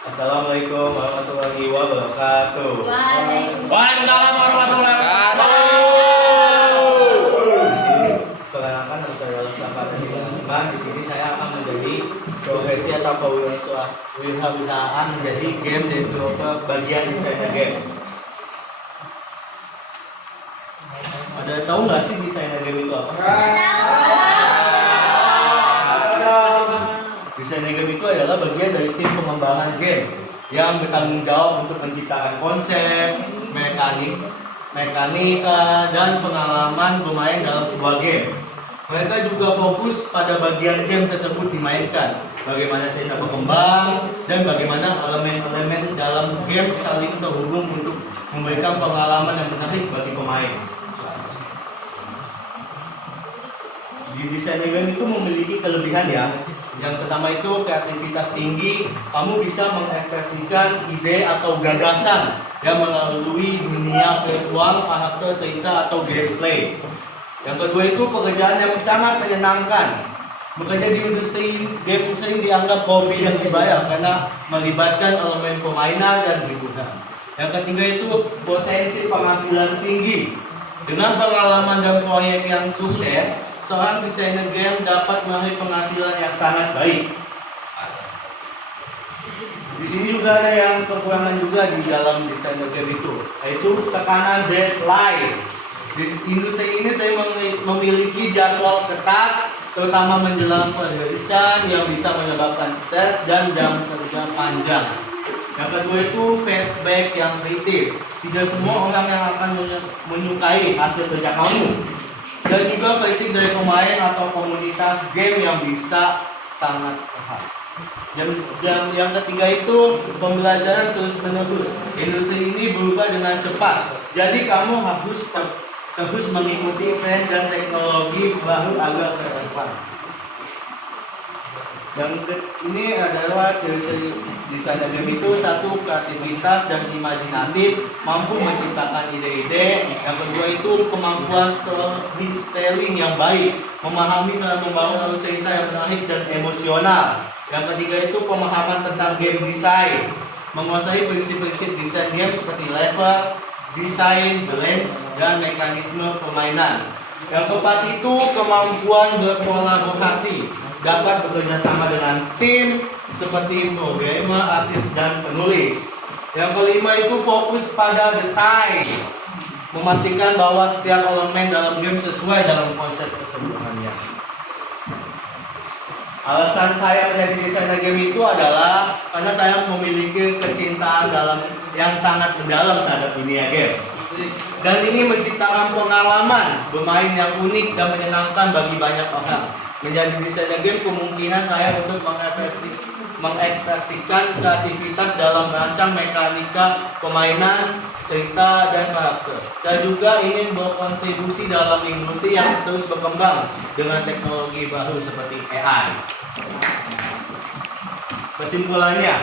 Assalamualaikum warahmatullahi wabarakatuh. Waalaikumsalam warahmatullahi wabarakatuh. Di sini perkenalkan nama saya Lasaka dan di sini saya akan menjadi profesi atau kewirausahaan menjadi game developer bagian desainer game. Ada tahu nggak sih desainer game itu apa? Desainer game itu adalah bagian dari tim pengembangan game yang bertanggung jawab untuk menciptakan konsep, mekanika, dan pengalaman bermain dalam sebuah game. Mereka juga fokus pada bagian game tersebut dimainkan, bagaimana cerita berkembang, dan bagaimana elemen-elemen dalam game saling terhubung untuk memberikan pengalaman yang menarik bagi pemain. Di desain game itu memiliki kelebihan ya. Yang pertama itu kreativitas tinggi, kamu bisa mengekspresikan ide atau gagasan yang melalui dunia virtual, karakter, cerita, atau gameplay. Yang kedua itu pekerjaan yang sangat menyenangkan. Bekerja di industri game sering dianggap hobi yang dibayar karena melibatkan elemen permainan dan hiburan. Yang ketiga itu potensi penghasilan tinggi. Dengan pengalaman dan proyek yang sukses, seorang desainer game dapat meraih penghasilan yang sangat baik. Di sini juga ada yang kekurangan juga di dalam desainer game itu, yaitu tekanan deadline. Di industri ini saya memiliki jadwal ketat, terutama menjelang perilisan yang bisa menyebabkan stres dan jam kerja panjang. Yang kedua itu feedback yang kritis. Tidak semua orang yang akan menyukai hasil kerja kamu. Dan juga kritik dari pemain atau komunitas game yang bisa sangat keras. Yang ketiga itu pembelajaran terus-menerus. Industri ini berubah dengan cepat. Jadi kamu harus terus mengikuti tren dan teknologi baru agar relevan. Ini adalah ciri-ciri desainer game itu: satu, kreativitas dan imajinatif, mampu menciptakan ide-ide. Yang kedua itu kemampuan storytelling yang baik, memahami cara membangun alur cerita yang menarik dan emosional. Yang ketiga itu pemahaman tentang game design, menguasai prinsip-prinsip desain game seperti level, desain, balance, dan mekanisme permainan. Yang keempat itu kemampuan berkolaborasi, dapat bekerja sama dengan tim seperti programmer, artis, dan penulis. Yang kelima itu fokus pada detail, memastikan bahwa setiap elemen dalam game sesuai dalam konsep keseluruhannya. Alasan saya menjadi desainer game itu adalah karena saya memiliki kecintaan yang sangat mendalam terhadap dunia games. Dan ini menciptakan pengalaman bermain yang unik dan menyenangkan bagi banyak orang. Menjadi desainer game kemungkinan saya untuk mengekspresikan kreativitas dalam merancang mekanika permainan, cerita, dan karakter. Saya juga ingin berkontribusi dalam industri yang terus berkembang dengan teknologi baru seperti AI. Kesimpulannya,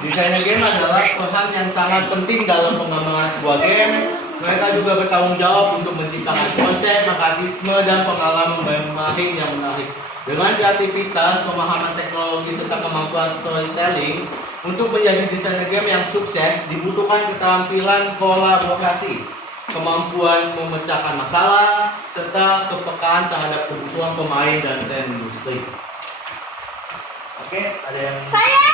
desainer game adalah peran yang sangat penting dalam pengembangan sebuah game. Mereka juga bertanggung jawab untuk menciptakan konsep, mekanisme, dan pengalaman bermain yang menarik. Dengan kreativitas, pemahaman teknologi, serta kemampuan storytelling, untuk menjadi desainer game yang sukses dibutuhkan keterampilan kolaborasi, kemampuan memecahkan masalah, serta kepekaan terhadap kebutuhan pemain dan tren industri. Oke, ada yang... Saya.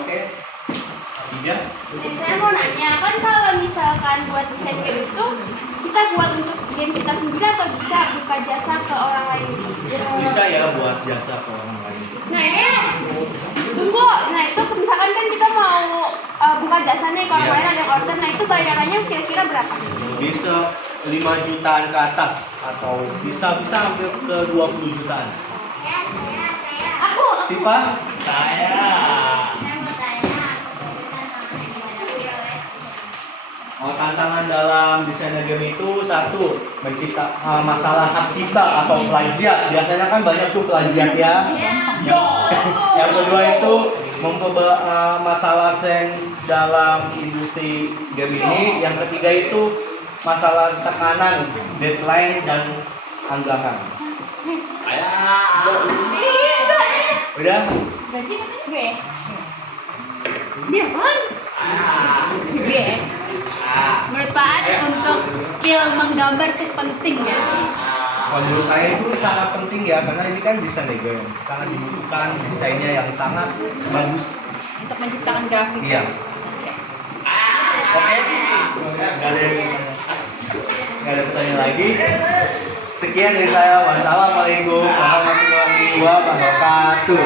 Oke. Iya. Saya mau nanya, kan kalau misalkan buat desain game itu kita buat untuk game kita sendiri atau bisa buka jasa ke orang lain? Bisa ya buat jasa ke orang lain. Nah ini tunggu, nah itu misalkan kan kita mau buka jasa nih kalau Iya. lain ada yang order, nah itu bayarannya kira-kira berapa? Bisa 5 jutaan ke atas atau bisa hampir ke 20 jutaan. Aku. Siapa? Tantangan dalam desainer game itu satu, mencipta masalah hak cipta atau plagiat. Biasanya kan banyak tuh plagiat ya. Yang kedua itu masalah tren dalam industri game ini. Yang ketiga itu masalah tekanan, deadline, dan anggaran. Udah? Berarti katanya gue. Dia kan? Gue. Menurut Pak Ad, untuk skill menggambar itu penting ya sih? Kalau menurut saya itu sangat penting ya, karena ini kan desain legal, sangat dibutuhkan desainnya yang sangat bagus. Untuk menciptakan grafik. Iya. Oke, nggak ada pertanyaan lagi. Sekian dari saya. Wassalamualaikum warahmatullahi wabarakatuh.